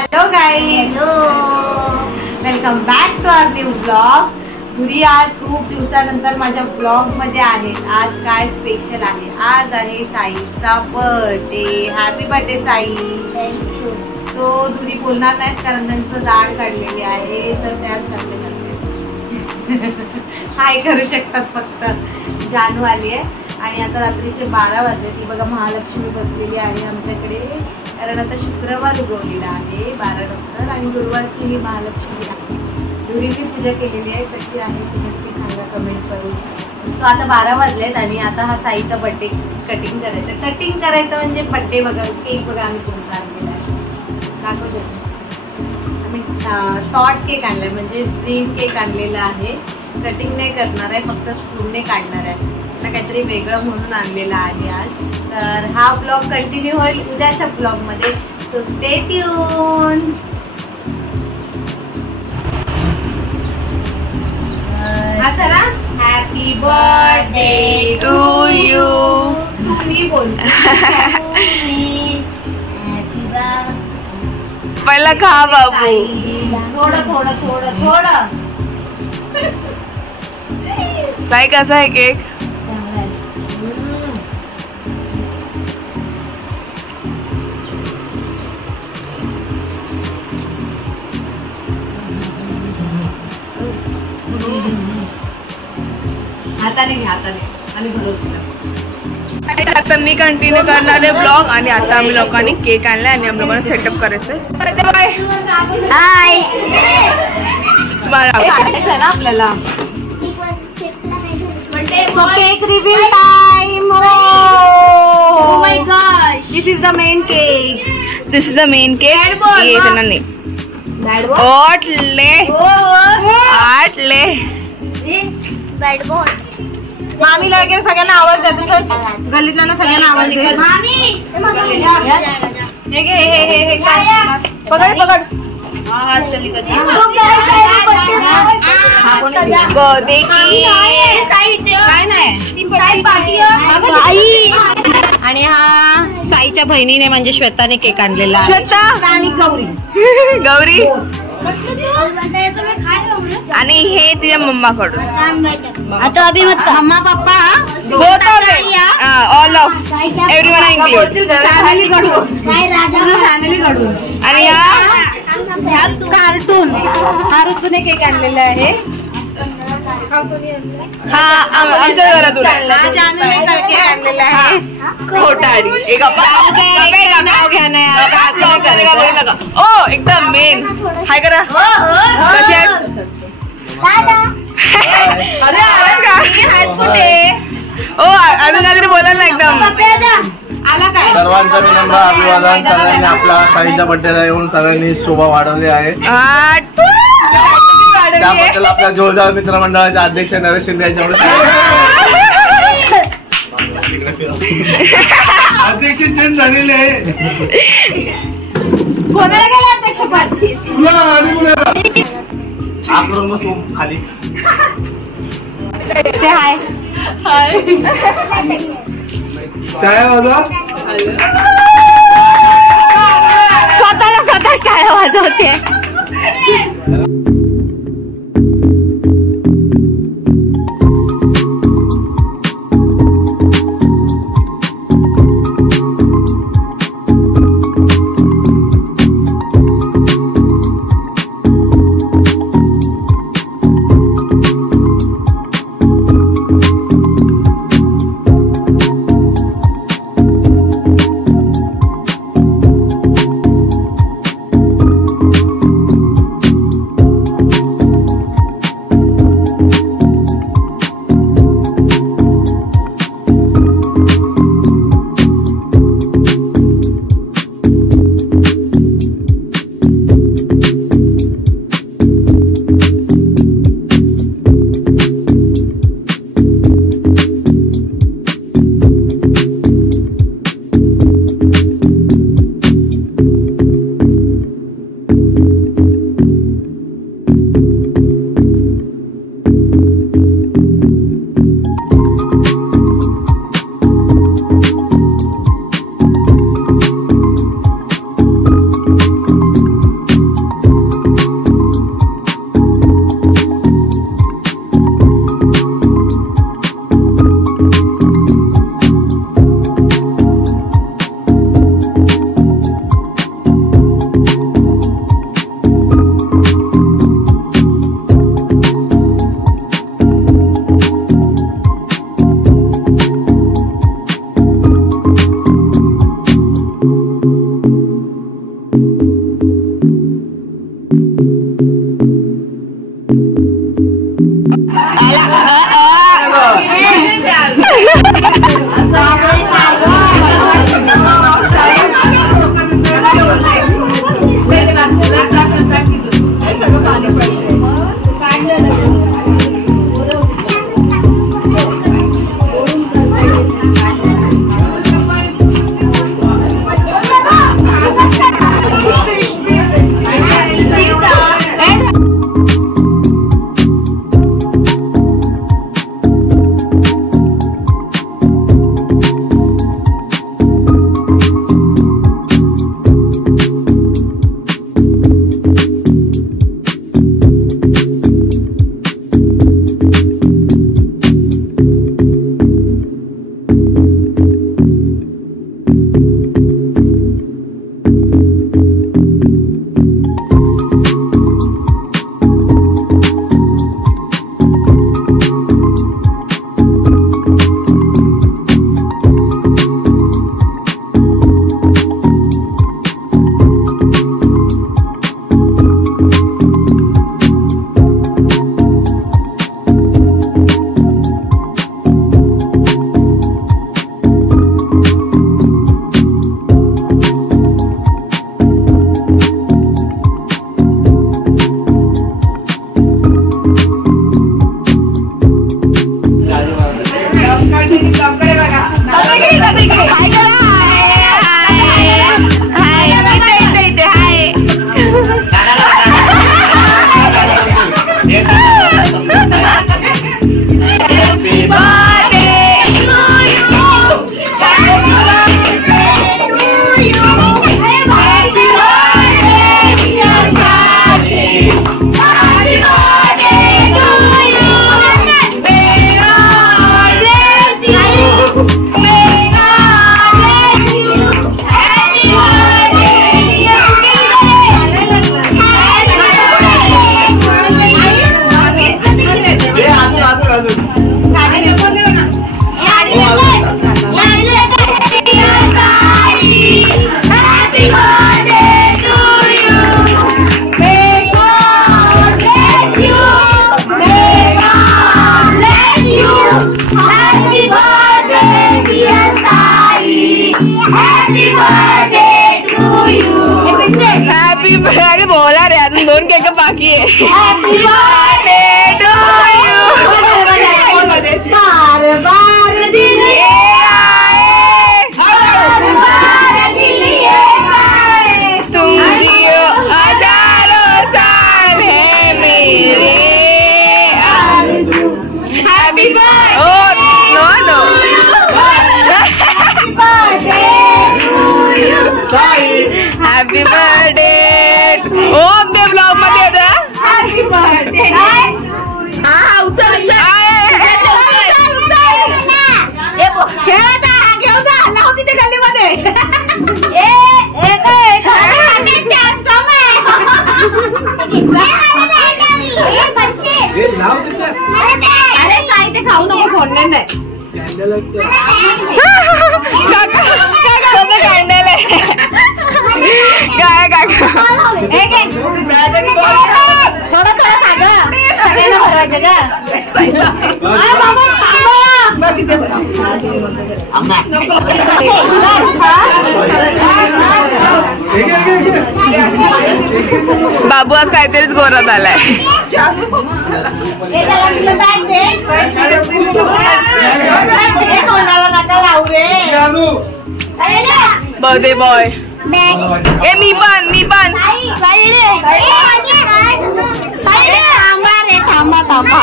Hello guys, welcome back to our new blog. Dhuri आज खूप दिवसानंतर माझ्या ब्लॉग मध्ये आहे. आज काय स्पेशल आहे? आज आहे साईचा birthday. Happy birthday Sai. Thank you. तो धुरी बोलणार नाहीत कारण त्यांचं दाढ काढलेली आहे, तर त्याच शब्द करते. हाय करू शकतात फक्त. जानू आली आहे आणि आता रात्रीचे 12 वाजले. ती बघा महालक्ष्मी बसलेली आहे आमच्याकडे, कारण आता शुक्रवार उगवलेला आहे 12 नंतर आणि गुरुवारची ही महालक्ष्मी आहे. धुरीची पूजा केलेली आहे. कशी आहे ती नक्की सांगा कमेंट करून. सो आता 12 वाजलेत आणि आता हा साईचा बर्थडे कटिंग करायचं. कटिंग करायचं म्हणजे बर्थडे बघा, केक बघा आम्ही कोणता आणलेला आहे दाखवतो. आम्ही टॉट केक आणलाय, म्हणजे ड्रीम केक आणलेला आहे. कटिंग नाही करणार आहे, फक्त स्पूनने काढणार आहे. मला काहीतरी वेगळं म्हणून आणलेलं आहे आज. तर हा ब्लॉग कंटिन्यू होईल उद्याच्या ब्लॉग मध्ये. So stay tune. हा करा. Happy birthday to you. मी बोल. पहिला खा बाबू. थोडं थोडं थोडं थोडं. साई कसा आहे केक? हाताने घ्या, हाताने आणि भरवतो. आता मी कंटिन्यू करणार आहे ब्लॉग. आणि आता आम्ही लोकांनी केक आणलाय आणि आम्ही लोकांना सेटअप करायचंय. हाय. ना आपल्याला cake reveal time. Oh my gosh, This is the main cake. This is the main cake. ये इतना नहीं. आटले Bad boy. मामीला वगैरे सगळ्यांना आवाज देतो. तर गल्लीतल्या सगळ्यांना आवाज दे. हे घे, हे पकड पकड. बर्थडे काय नाही. आणि हा साईच्या बहिणीने म्हणजे श्वेताने केक आणलेला आहे. श्वेता आणि गौरी. गौरी आणि हे तिच्या मम्माकडून. आता अभी मत mama papa both of them, all of everyone are include. Family कडून. साई राजा फॅमिली कडून. आणि कार्टून केक आणलेला आहे. हा आमच्या घरातून केक आणलेला आहे. खोटारी एक ओ एकदम मेन. हाय करा. कसे आहेत? दादा ओ अजून काहीतरी बोला ना. एकदम आला काय? सर्वांचा विनम्र अभिवादन. सगळ्यांनी आपला साईचा बर्थडे येऊन सगळ्यांनी शोभा वाढवली आहे. त्याबद्दल आपल्या जोरदार मित्रमंडळाचे अध्यक्ष नरेश शिंदे यांच्याकडे अध्यक्ष चेंज झालेले आहे. कोणाला गेला अध्यक्ष पारसी? आपण बसू खाली. ते हाय काय वाजा स्वतःच टाळ्या वाजवते. हॅपी अरे बोला रे, अजून 2 केक बाकी आहे. Happy birthday to you. बार बार दिन ये आए, बार बार दिन ये आए, तुम जियो हजारों साल है मेरे. Happy birthday. Oh no no. Happy birthday. ओ आपल्या ब्लॉग मध्ये होता. Happy birthday. हा उचल उचल. अरे साई ते खाऊ नको, फोडणार नाही. काय काका थोडं थोडं खा ग, सगळ्यांना भरवायचं ग. बाबू आज काहीतरीच गोरात आलाय. Birthday boy. ए मी पण थांबा थांबा.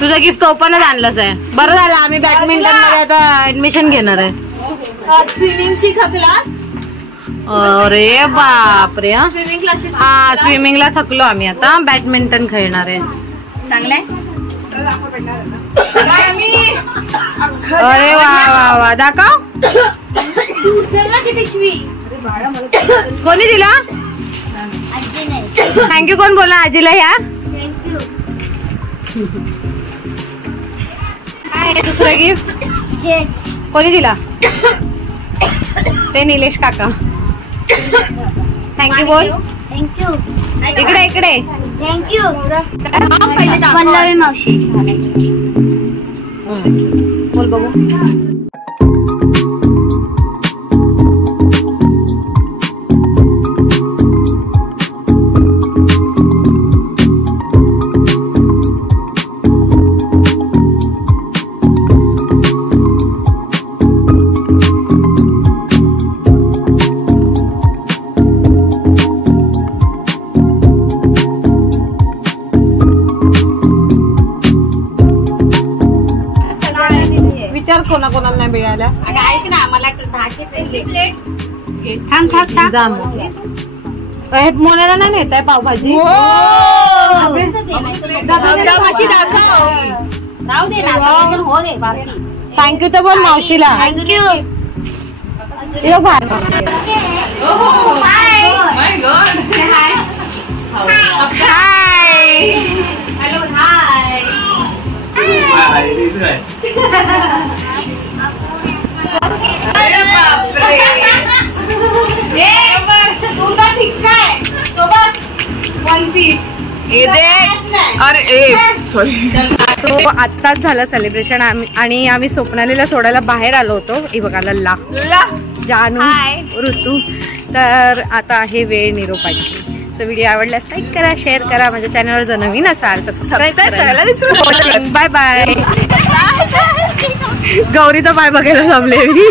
तुझं गिफ्ट ओपनच आणलंच आहे. बरं झालं, आम्ही बॅडमिंटन मध्ये आता ऍडमिशन घेणार आहे. स्विमिंगची क्लास. अरे बापरे. Swimming classes. हा स्विमिंगला थकलो आम्ही, आता बॅडमिंटन खेळणार आहे. चांगलंय. अरे वा वा वा, दाखव. पिशवी कोणी दिला? थँक्यू कोण बोला आजीला ह्या? काय दुसरं गिफ्ट कोणी दिला? ते निलेश काका. थँक्यू बोल. थँक्यू. इकडे इकडे. थँक्यू पल्लवी मावशी. बोल बघू. विचार कोणाकोणाला नाही मिळाल्या. ऐक ना, मला 10ची प्लेट. जा मग. मोनाला नाही नेत आहे पावभाजी. राहू दे ना, हो दे बाकी. थँक्यू तर बोल मावशीला. थँक्यू. Hello hi. आत्ताच झालं सेलिब्रेशन आणि आम्ही स्वप्नालीला सोडायला बाहेर आलो होतो. हे बघा लल्ला, जानू, ऋतू. तर आता आहे वेळ निरोपाची. सो व्हिडिओ आवडल्यास लाईक करा, शेअर करा. माझ्या चॅनलवर जर नवीन असाल तर सबस्क्राईब करायला विसरू नका. Bye bye. गौरीचा पाय बघायला थांबले मी.